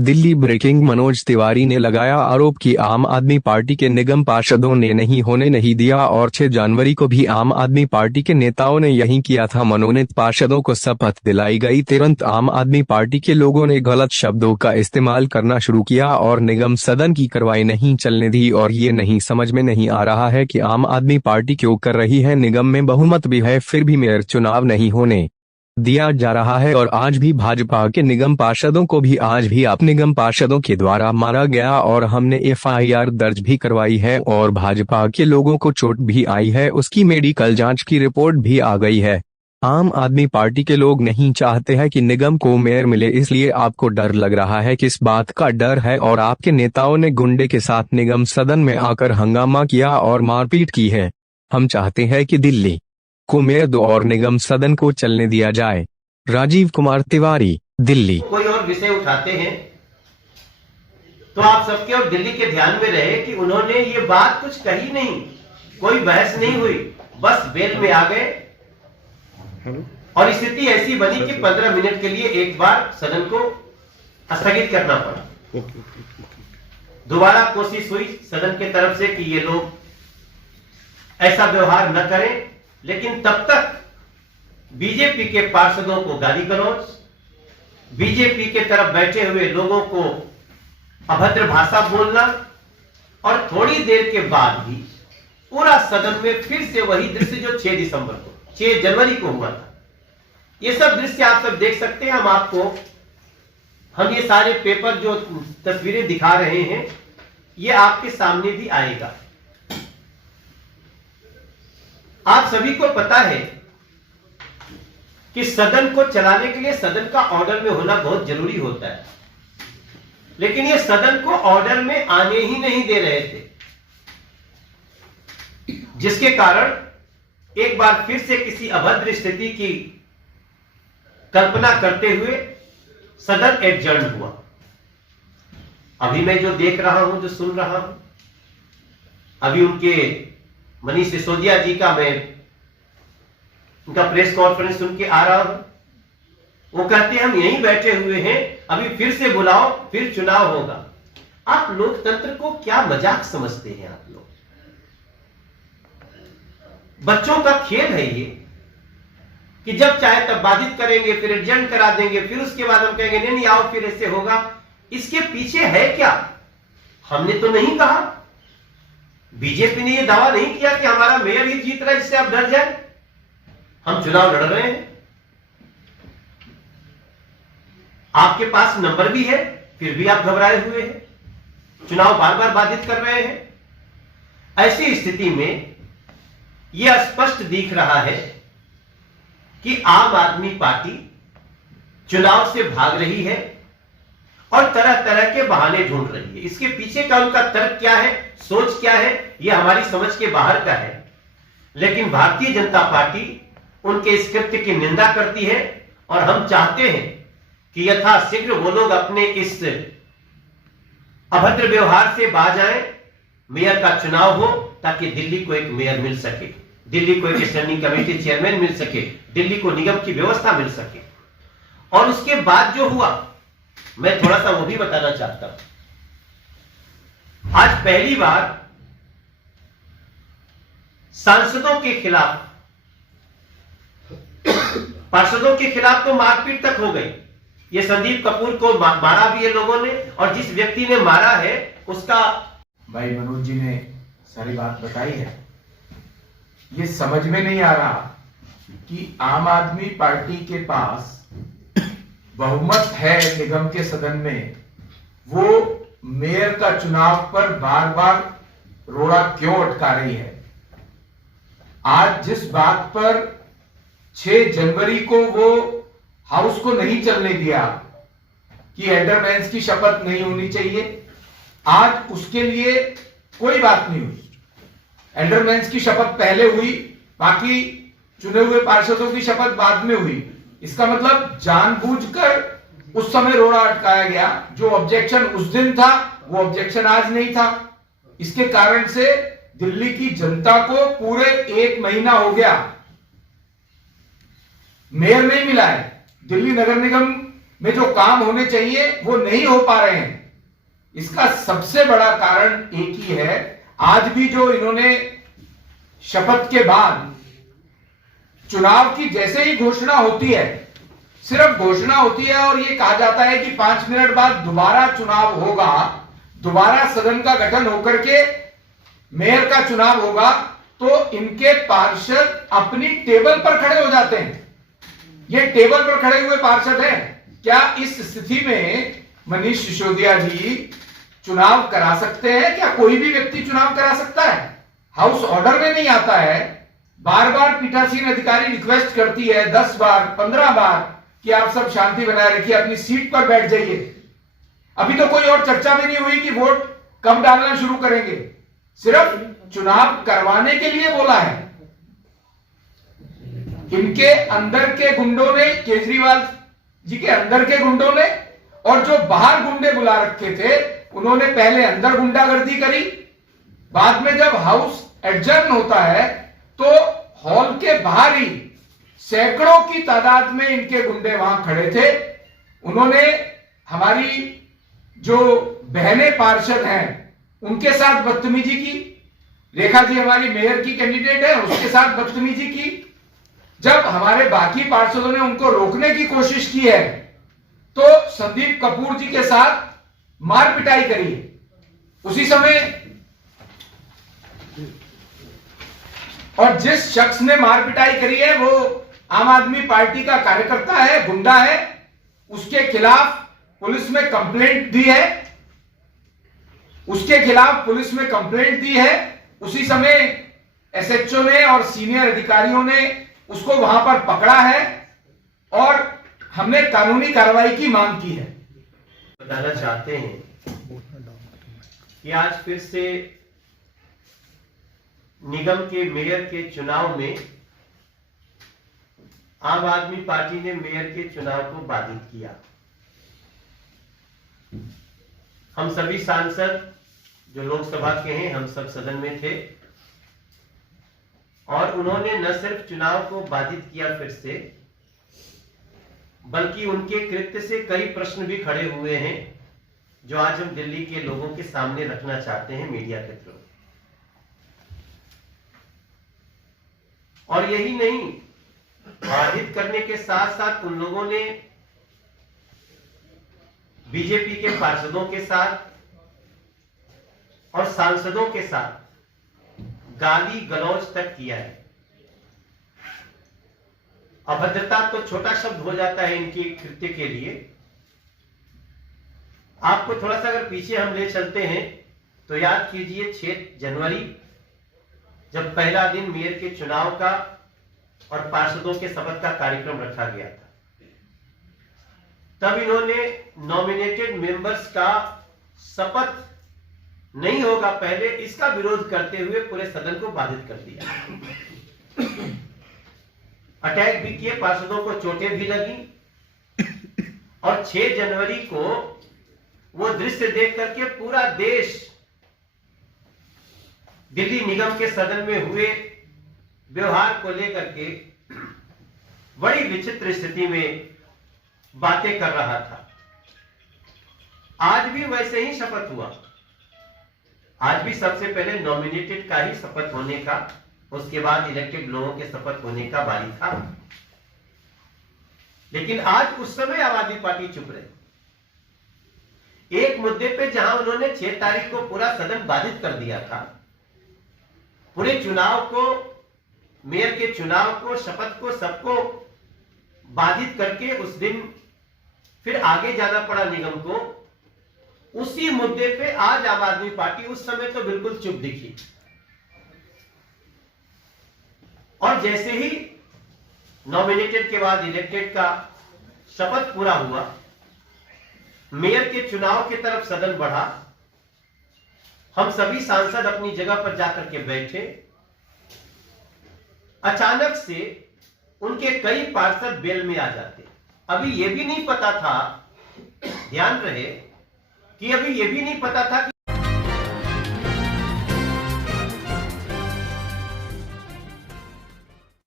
Delhi breaking. Manoj Tiwari ने लगाया आरोप कि आम आदमी पार्टी के निगम पार्षदों ने नहीं होने नहीं दिया और 6 जनवरी को भी आम आदमी पार्टी के नेताओं ने यही किया था। मनोनीत पार्षदों को शपथ दिलाई गई, तुरंत आम आदमी पार्टी के लोगों ने गलत शब्दों का इस्तेमाल करना शुरू किया और निगम सदन की कार्रवाई नहीं चलने दी। और ये नहीं समझ में नहीं आ रहा है कि आम आदमी पार्टी क्यों कर रही है। निगम में बहुमत भी है, फिर भी मेयर चुनाव नहीं होने दिया जा रहा है। और आज भी भाजपा के निगम पार्षदों को भी आज भी आप निगम पार्षदों के द्वारा मारा गया और हमने एफआईआर दर्ज भी करवाई है और भाजपा के लोगों को चोट भी आई है, उसकी मेडिकल जांच की रिपोर्ट भी आ गई है। आम आदमी पार्टी के लोग नहीं चाहते हैं कि निगम को मेयर मिले, इसलिए आपको डर लग रहा है। किस बात का डर है? और आपके नेताओं ने गुंडे के साथ निगम सदन में आकर हंगामा किया और मारपीट की है। हम चाहते हैं कि दिल्ली को मेयर दो और निगम सदन को चलने दिया जाए। राजीव कुमार तिवारी, दिल्ली। कोई और विषय उठाते हैं तो आप सबके और दिल्ली के ध्यान में रहे कि उन्होंने ये बात कुछ कही नहीं, कोई बहस नहीं हुई, बस बेल में आ गए और स्थिति ऐसी बनी कि 15 मिनट के लिए एक बार सदन को स्थगित करना पड़ा। दोबारा कोशिश हुई सदन के तरफ से कि ये लोग ऐसा व्यवहार न करें, लेकिन तब तक बीजेपी के पार्षदों को गाली गलौज, बीजेपी के तरफ बैठे हुए लोगों को अभद्र भाषा बोलना और थोड़ी देर के बाद भी पूरा सदन में फिर से वही दृश्य जो 6 जनवरी को हुआ था। ये सब दृश्य आप सब देख सकते हैं। हम ये सारे पेपर जो तस्वीरें दिखा रहे हैं ये आपके सामने भी आएगा। आप सभी को पता है कि सदन को चलाने के लिए सदन का ऑर्डर में होना बहुत जरूरी होता है, लेकिन ये सदन को ऑर्डर में आने ही नहीं दे रहे थे, जिसके कारण एक बार फिर से किसी अभद्र स्थिति की कल्पना करते हुए सदन एडजर्न हुआ। अभी मैं जो देख रहा हूं, जो सुन रहा हूं, अभी उनके मनीष सिसोदिया जी का मैं उनका प्रेस कॉन्फ्रेंस सुन के आ रहा हूं। वो कहते हैं हम यहीं बैठे हुए हैं, अभी फिर से बुलाओ, फिर चुनाव होगा। आप लोकतंत्र को क्या मजाक समझते हैं? आप लोग बच्चों का खेल है ये कि जब चाहे तब बाधित करेंगे, फिर एडजर्न करा देंगे, फिर उसके बाद हम कहेंगे नहीं आओ फिर ऐसे होगा। इसके पीछे है क्या? हमने तो नहीं कहा, बीजेपी ने यह दावा नहीं किया कि हमारा मेयर ही जीत रहा है जिससे आप डर जाए। हम चुनाव लड़ रहे हैं, आपके पास नंबर भी है, फिर भी आप घबराए हुए हैं, चुनाव बार बार बाधित कर रहे हैं। ऐसी स्थिति में यह स्पष्ट दिख रहा है कि आम आदमी पार्टी चुनाव से भाग रही है और तरह तरह के बहाने ढूंढ रही है। इसके पीछे का उनका तर्क क्या है, सोच क्या है, यह हमारी समझ के बाहर का है। लेकिन भारतीय जनता पार्टी उनके इस कृत्य की निंदा करती है और हम चाहते हैं कि यथाशीघ्र वो लोग अपने इस अभद्र व्यवहार से बाज आए, मेयर का चुनाव हो ताकि दिल्ली को एक मेयर मिल सके, दिल्ली को एक स्टैंडिंग कमेटी चेयरमैन मिल सके, दिल्ली को निगम की व्यवस्था मिल सके। और उसके बाद जो हुआ मैं थोड़ा सा वो भी बताना चाहता हूं। आज पहली बार सांसदों के खिलाफ, पार्षदों के खिलाफ तो मारपीट तक हो गई। ये संदीप कपूर को मारा भी है लोगों ने, और जिस व्यक्ति ने मारा है उसका, भाई मनोज जी ने सारी बात बताई है। ये समझ में नहीं आ रहा कि आम आदमी पार्टी के पास बहुमत है निगम के सदन में, वो मेयर का चुनाव पर बार बार रोड़ा क्यों अटका रही है। आज जिस बात पर 6 जनवरी को वो हाउस को नहीं चलने दिया कि एल्डरमैन्स की शपथ नहीं होनी चाहिए, आज उसके लिए कोई बात नहीं हुई। एल्डरमैन्स की शपथ पहले हुई, बाकी चुने हुए पार्षदों की शपथ बाद में हुई। इसका मतलब जानबूझकर उस समय रोड़ा अटकाया गया। जो ऑब्जेक्शन उस दिन था वो ऑब्जेक्शन आज नहीं था। इसके कारण से दिल्ली की जनता को पूरे 1 महीना हो गया मेयर नहीं मिला है। दिल्ली नगर निगम में जो काम होने चाहिए वो नहीं हो पा रहे हैं। इसका सबसे बड़ा कारण एक ही है, आज भी जो इन्होंने शपथ के बाद चुनाव की जैसे ही घोषणा होती है, सिर्फ घोषणा होती है और ये कहा जाता है कि 5 मिनट बाद दोबारा चुनाव होगा, दोबारा सदन का गठन होकर के मेयर का चुनाव होगा, तो इनके पार्षद अपनी टेबल पर खड़े हो जाते हैं। ये टेबल पर खड़े हुए पार्षद हैं। क्या इस स्थिति में मनीष सिसोदिया जी चुनाव करा सकते हैं? क्या कोई भी व्यक्ति चुनाव करा सकता है? हाउस ऑर्डर में नहीं आता है। बार बार पीठासीन अधिकारी रिक्वेस्ट करती है 10 बार 15 बार कि आप सब शांति बनाए रखिए, अपनी सीट पर बैठ जाइए। अभी तो कोई और चर्चा भी नहीं हुई कि वोट कब डालना शुरू करेंगे, सिर्फ चुनाव करवाने के लिए बोला है। इनके अंदर के गुंडों ने, केजरीवाल जी के अंदर के गुंडों ने, और जो बाहर गुंडे बुला रखे थे उन्होंने पहले अंदर गुंडागर्दी करी, बाद में जब हाउस एडजर्न होता है तो हॉल के बाहर ही सैकड़ों की तादाद में इनके गुंडे वहां खड़े थे। उन्होंने हमारी जो बहनें पार्षद हैं उनके साथ बदतमीजी की। रेखा जी हमारी मेयर की कैंडिडेट है, उसके साथ बदतमीजी की। जब हमारे बाकी पार्षदों ने उनको रोकने की कोशिश की है तो संदीप कपूर जी के साथ मार पिटाई करी। उसी समय और जिस शख्स ने मार पिटाई करी है वो आम आदमी पार्टी का कार्यकर्ता है, गुंडा है, उसके खिलाफ पुलिस में कंप्लेंट दी है, उसके खिलाफ पुलिस में कंप्लेंट दी है। उसी समय एसएचओ ने और सीनियर अधिकारियों ने उसको वहां पर पकड़ा है और हमने कानूनी कार्रवाई की मांग की है। बताना चाहते हैं कि आज फिर से निगम के मेयर के चुनाव में आम आदमी पार्टी ने मेयर के चुनाव को बाधित किया। हम सभी सांसद जो लोकसभा के हैं, हम सब सदन में थे और उन्होंने न सिर्फ चुनाव को बाधित किया फिर से, बल्कि उनके कृत्य से कई प्रश्न भी खड़े हुए हैं जो आज हम दिल्ली के लोगों के सामने रखना चाहते हैं मीडिया के थ्रू। और यही नहीं, बाधित करने के साथ साथ उन लोगों ने बीजेपी के पार्षदों के साथ और सांसदों के साथ गाली गलौज तक किया है। अभद्रता तो छोटा शब्द हो जाता है इनके कृत्य के लिए। आपको थोड़ा सा अगर पीछे हम ले चलते हैं तो याद कीजिए 6 जनवरी जब पहला दिन मेयर के चुनाव का और पार्षदों के शपथ का कार्यक्रम रखा गया था, तब इन्होंने नॉमिनेटेड मेंबर्स का शपथ नहीं होगा पहले, इसका विरोध करते हुए पूरे सदन को बाधित कर दिया। अटैक भी किए, पार्षदों को चोटें भी लगी और 6 जनवरी को वो दृश्य देख करके पूरा देश दिल्ली निगम के सदन में हुए व्यवहार को लेकर के बड़ी विचित्र स्थिति में बातें कर रहा था। आज भी वैसे ही शपथ हुआ। आज भी सबसे पहले नॉमिनेटेड का ही शपथ होने का, उसके बाद इलेक्टेड लोगों के शपथ होने का बारी था। लेकिन आज उस समय आम आदमी पार्टी चुप रही। एक मुद्दे पे जहां उन्होंने 6 तारीख को पूरा सदन बाधित कर दिया था, पूरे चुनाव को, मेयर के चुनाव को, शपथ को, सबको बाधित करके उस दिन फिर आगे जाना पड़ा निगम को। उसी मुद्दे पे आज आम आदमी पार्टी उस समय तो बिल्कुल चुप दिखी और जैसे ही नॉमिनेटेड के बाद इलेक्टेड का शपथ पूरा हुआ, मेयर के चुनाव की तरफ सदन बढ़ा। हम सभी सांसद अपनी जगह पर जाकर के बैठे। अचानक से उनके कई पार्षद बेल में आ जाते। अभी यह भी नहीं पता था, ध्यान रहे कि अभी यह भी नहीं पता था कि